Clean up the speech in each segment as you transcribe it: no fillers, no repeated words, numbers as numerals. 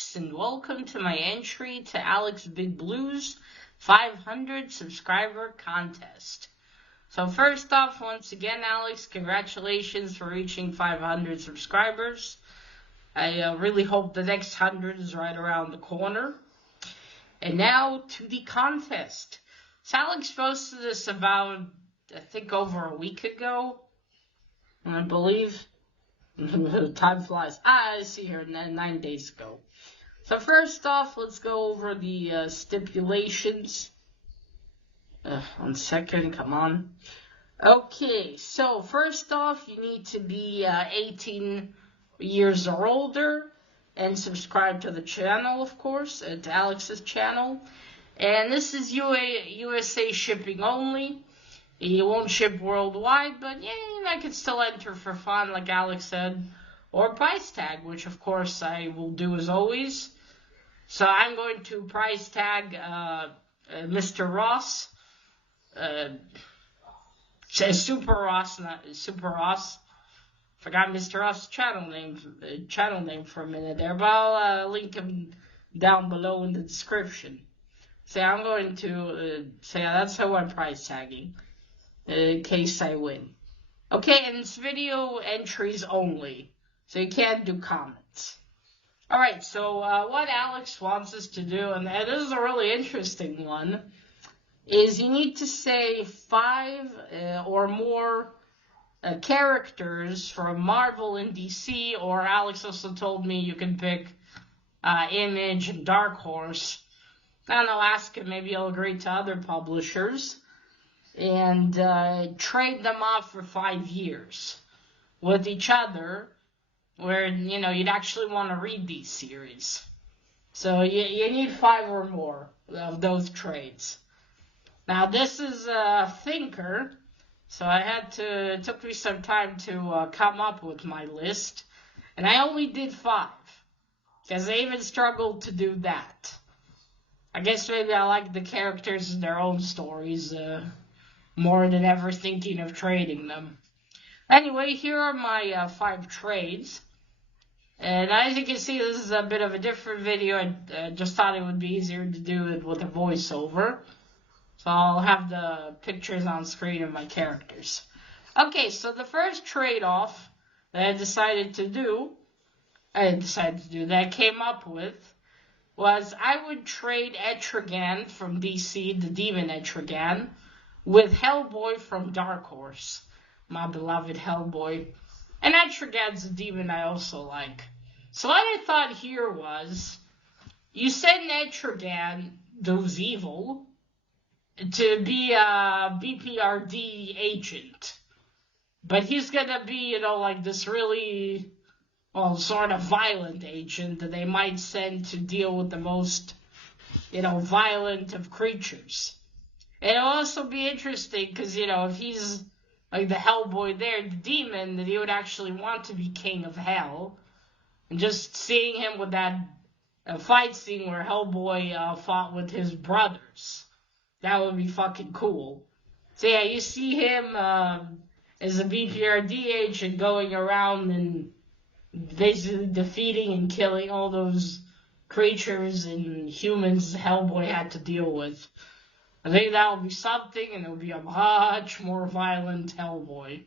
Alex, and welcome to my entry to ALEXBIGBLUE's 500 subscriber contest. So first off, once again, Alex, congratulations for reaching 500 subscribers. I really hope the next 100 is right around the corner. And now to the contest. So Alex posted this about, I think, over a week ago, I believe. Time flies. I see here, 9 days ago. So first off, let's go over the stipulations. 1 second, come on. Okay, so first off, you need to be 18 years or older and subscribe to the channel, of course, to Alex's channel. And this is USA shipping only. You won't ship worldwide, but yeah, I could still enter for fun, like Alex said, or price tag, which of course I will do as always. So I'm going to price tag Mr. Ross, Super Ross, not Super Ross. Forgot Mr. Ross' channel name for a minute there, but I'll link him down below in the description. So I'm going to say that's how I'm price tagging. In case I win. Okay, and it's video entries only, so you can't do comments. Alright, so what Alex wants us to do, and this is a really interesting one, is you need to say 5 or more characters from Marvel and DC, or Alex also told me you can pick Image and Dark Horse. And I'll ask him, maybe he'll agree to other publishers. And trade them off for 5 years with each other, where, you'd actually want to read these series. So you need 5 or more of those trades. Now this is a thinker, so it took me some time to come up with my list, and I only did 5, because I even struggled to do that. I guess maybe I like the characters in their own stories, more than ever thinking of trading them. Anyway, here are my 5 trades. And as you can see, this is a bit of a different video. I just thought it would be easier to do it with a voiceover. So I'll have the pictures on screen of my characters. Okay, so the first trade-off that I decided to do, that I came up with, was I would trade Etrigan from DC, the Demon Etrigan, with Hellboy from Dark Horse, my beloved Hellboy. And Etrigan's a demon I also like. So what I thought here was, you send Etrigan, who's evil, to be a BPRD agent. But he's gonna be, like this really, sort of violent agent that they might send to deal with the most, violent of creatures. And it'll also be interesting because, if he's like the Hellboy there, the demon, that he would actually want to be king of hell. And just seeing him with that fight scene where Hellboy fought with his brothers, that would be fucking cool. So yeah, you see him as a BPRD agent going around and basically defeating and killing all those creatures and humans Hellboy had to deal with. I think that would be something, and it would be a much more violent Hellboy.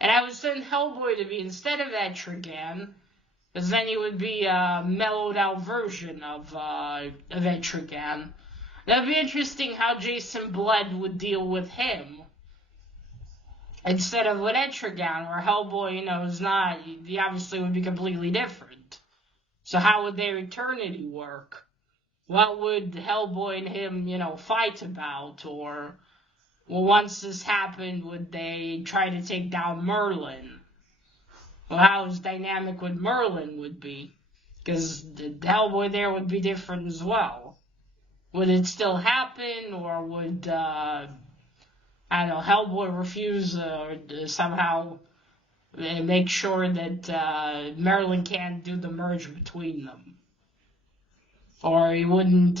And I would send Hellboy to be, instead of Etrigan, because then he would be a mellowed out version of Etrigan. That would be interesting how Jason Blood would deal with him, instead of with Etrigan, where Hellboy, is not, he obviously would be completely different. So how would their eternity work? What would Hellboy and him, fight about? Or, once this happened, would they try to take down Merlin? Well, how his dynamic with Merlin would be? Because the Hellboy there would be different as well. Would it still happen? Or would, Hellboy refuse or somehow make sure that Merlin can't do the merge between them? Or he wouldn't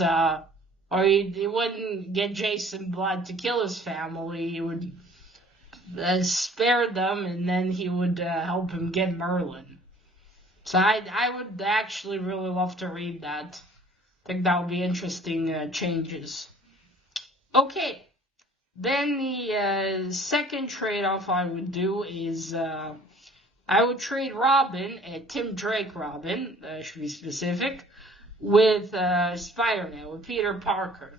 get Jason Blood to kill his family. He would spare them, and then he would help him get Merlin. So I would actually really love to read that. I think that would be interesting changes. Okay, then the second trade-off I would do is I would trade Robin, Tim Drake Robin, should be specific, with Spider-Man, with Peter Parker.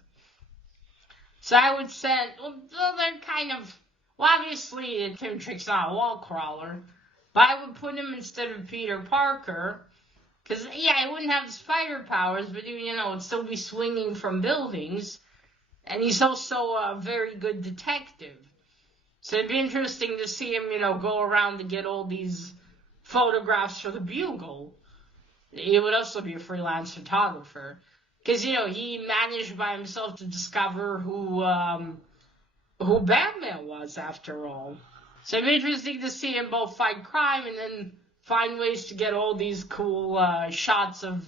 So I would send, well, they're kind of, well, obviously Tim Drake's not a wall crawler, but I would put him instead of Peter Parker, because, yeah, he wouldn't have the spider powers, but, you know, would still be swinging from buildings, and he's also a very good detective. So it'd be interesting to see him, you know, go around to get all these photographs for the Bugle. He would also be a freelance photographer. Because, you know, he managed by himself to discover who Batman was, after all. So it'd be interesting to see him both fight crime and then find ways to get all these cool shots of,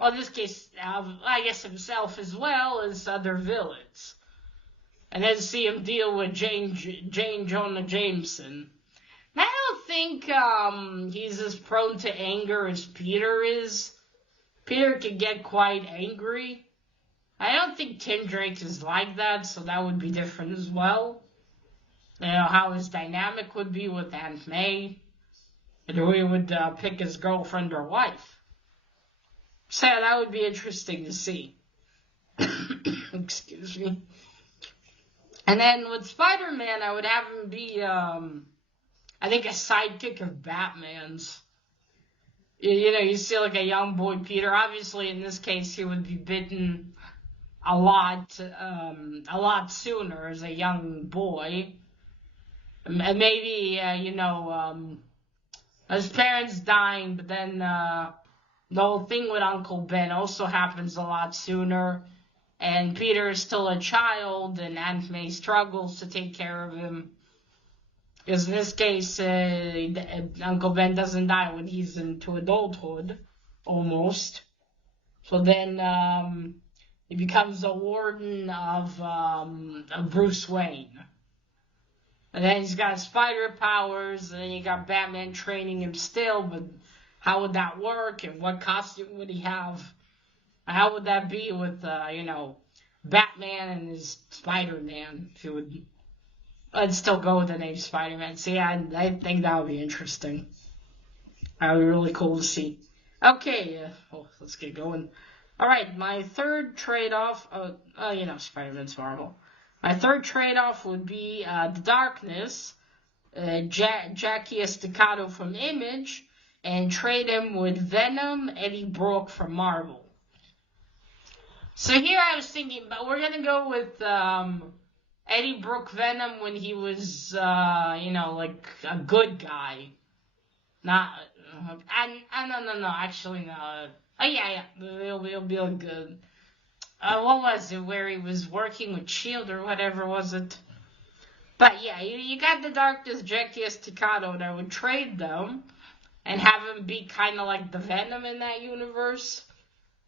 well, in this case, I guess himself as well as other villains. And then see him deal with Jane Jonah Jameson. And I don't think he's as prone to anger as Peter is. Peter can get quite angry. I don't think Tim Drake is like that, so that would be different as well. You know, how his dynamic would be with Aunt May. And who he would pick his girlfriend or wife. So that would be interesting to see. Excuse me. And then with Spider-Man, I would have him be, I think, a sidekick of Batman's. You know, you see like a young boy Peter. Obviously, in this case, he would be bitten a lot sooner as a young boy. And maybe, you know, his parents dying, but then the whole thing with Uncle Ben also happens a lot sooner. And Peter is still a child, and Aunt May struggles to take care of him. Because in this case, Uncle Ben doesn't die when he's into adulthood, almost. So then he becomes a warden of Bruce Wayne. And then he's got spider powers, and then you got Batman training him still, but how would that work, and what costume would he have? How would that be with, you know, Batman and his Spider-Man, if he would... I'd still go with the name Spider-Man. See, I think that would be interesting. That would be really cool to see. Okay, let's get going. Alright, my third trade-off, you know, Spider-Man's Marvel. My third trade-off would be The Darkness, Jackie Estacado from Image, and trade him with Venom, Eddie Brock from Marvel. So here I was thinking, but we're going to go with Eddie Brock Venom when he was, you know, like a good guy. Not, no, actually, no. Oh, yeah, it'll be a good. What was it, where he was working with S.H.I.E.L.D. or whatever was it? But yeah, you got The Darkness, Jackie Estacado, and I would trade them and have him be kind of like the Venom in that universe.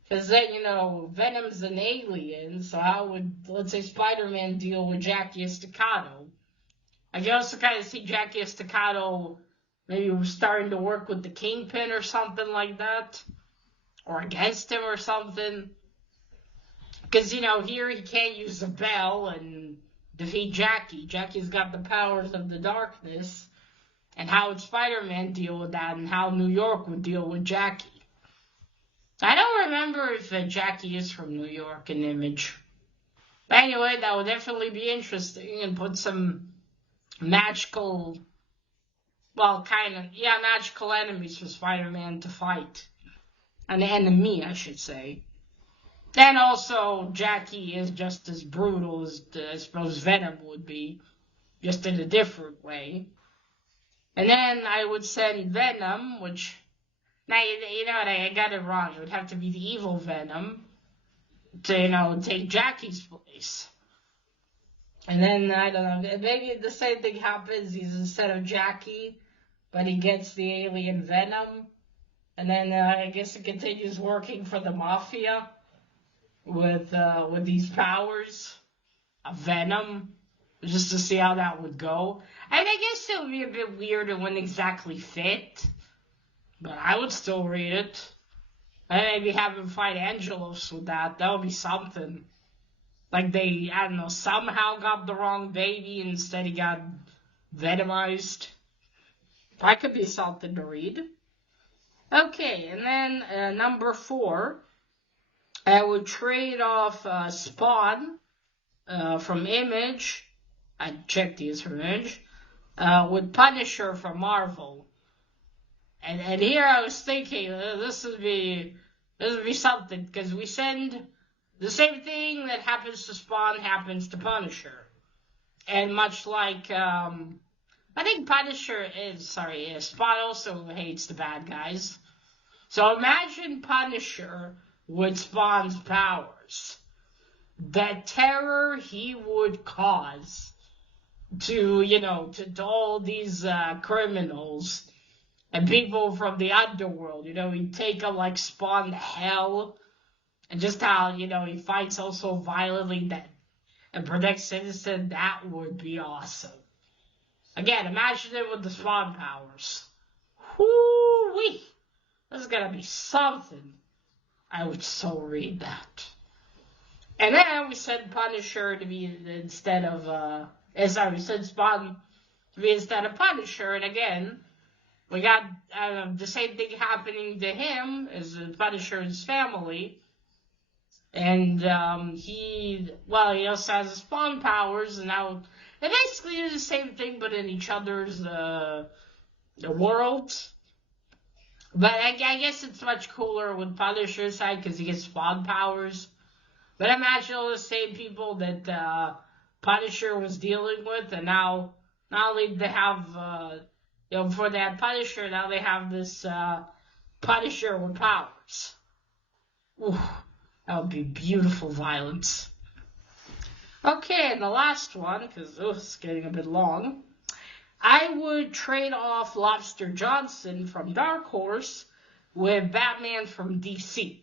Because then, you know, Venom's an alien, so how would, let's say, Spider-Man deal with Jackie Estacado? I can also kind of see Jackie Estacado maybe starting to work with the Kingpin or something like that. Or against him or something. Because, you know, here he can't use the bell and defeat Jackie. Jackie's got the powers of the darkness. And how would Spider-Man deal with that, and how New York would deal with Jackie? I don't remember if Jackie is from New York in Image. But anyway, that would definitely be interesting and put some magical, well, magical enemies for Spider-Man to fight. An enemy, I should say. And also, Jackie is just as brutal as, I suppose, Venom would be, just in a different way. And then I would send Venom, which... Now, you know what, I got it wrong. It would have to be the evil Venom to, you know, take Jackie's place. And then, I don't know, maybe the same thing happens. He's instead of Jackie, but he gets the alien Venom. And then, I guess it continues working for the Mafia with these powers of Venom, just to see how that would go. And I guess it would be a bit weird. It wouldn't exactly fit. But I would still read it. And maybe have him fight Angelos with that. That would be something. Like they, I don't know, somehow got the wrong baby and instead he got venomized. That could be something to read. Okay, and then number 4, I would trade off Spawn from Image. I checked these from Image. With Punisher from Marvel. And here I was thinking, this would be something, because we send the same thing that happens to Spawn happens to Punisher. And much like, I think Spawn also hates the bad guys. So imagine Punisher with Spawn's powers. The terror he would cause to all these criminals and people from the underworld. He'd take them like Spawn to hell. And just how, he fights also violently and protects citizens, that would be awesome. Again, imagine it with the Spawn powers. Whoo-wee! This is gonna be something. I would so read that. And then we sent Punisher to be instead of, we sent Spawn to be instead of Punisher, and again, we got the same thing happening to him as Punisher's family. And he also has Spawn powers, and now they basically do the same thing, but in each other's worlds. But I guess it's much cooler with Punisher's side because he gets Spawn powers. But imagine all the same people that Punisher was dealing with, and now not only they have before they had Punisher, now they have this Punisher with powers. Ooh. That would be beautiful violence. Okay, and the last one, because it's getting a bit long. I would trade off Lobster Johnson from Dark Horse with Batman from DC.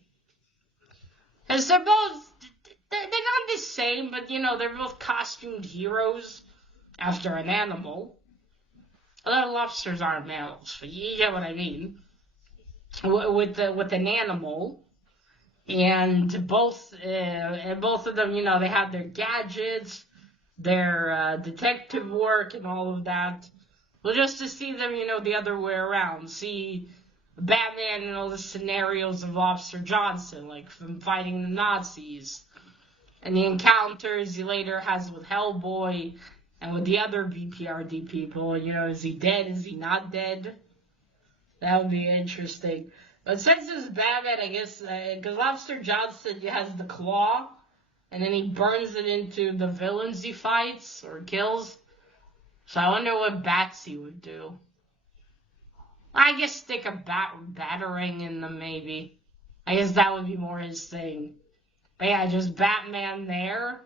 Because they're not the same, but they're both costumed heroes after an animal. Although lobsters aren't mammals, but you get what I mean. With an animal. And both of them, they have their gadgets, their detective work and all of that. Well, just to see them, the other way around. See Batman in all the scenarios of Lobster Johnson, like from fighting the Nazis. And the encounters he later has with Hellboy and with the other BPRD people. Is he dead? Is he not dead? That would be interesting. But since it's Batman, I guess, because Lobster Johnson has the claw, and then he burns it into the villains he fights or kills. So I wonder what Batsy would do. I guess stick a batarang in them, maybe. I guess that would be more his thing. But yeah, just Batman there.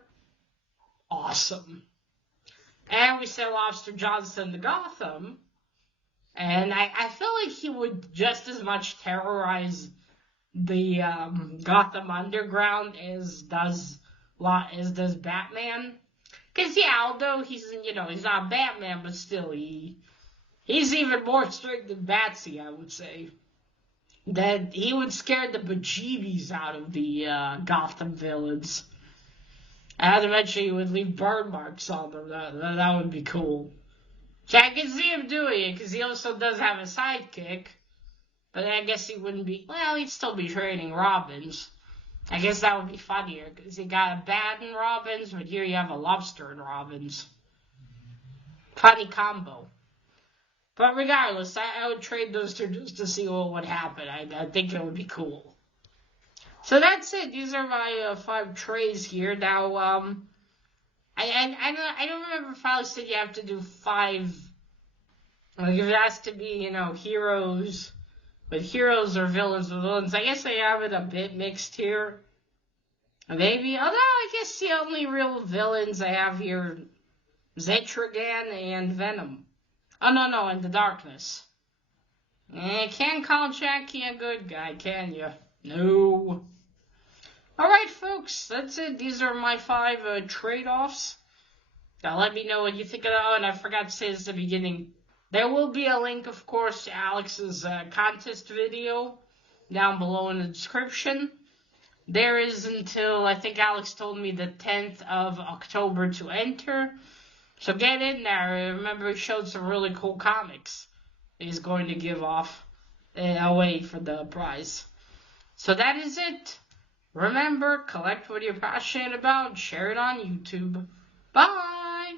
Awesome. And we sent Lobster Johnson to Gotham. And I feel like he would just as much terrorize the Gotham Underground as does Batman. Because although he's not Batman, but still he's even more strict than Batsy, I would say. That he would scare the bejeebies out of the Gotham villains. And eventually he would leave burn marks on them. That would be cool. So I can see him doing it, because he also does have a sidekick. But I guess he wouldn't be... Well, he'd still be trading Robins. I guess that would be funnier, because he got a bat in Robins, but here you have a lobster in Robins. Funny combo. But regardless, I would trade those two just to see what would happen. I think it would be cool. So that's it. These are my 5 trades here. Now, I don't remember if I said you have to do 5, like if it has to be, heroes, but heroes or villains with villains. I guess I have it a bit mixed here. Maybe, although I guess the only real villains I have here, Zetrigan and Venom. Oh, no, and the Darkness. Can't call Jackie a good guy, can you? No. Alright, folks, that's it. These are my 5 trade-offs. Now, let me know what you think of that. Oh, and I forgot to say this at the beginning. There will be a link, of course, to Alex's contest video down below in the description. There is until, I think Alex told me, the 10th of October to enter. So get in there. Remember, he showed some really cool comics he's going to give off away for the prize. So that is it. Remember, collect what you're passionate about. Share it on YouTube. Bye!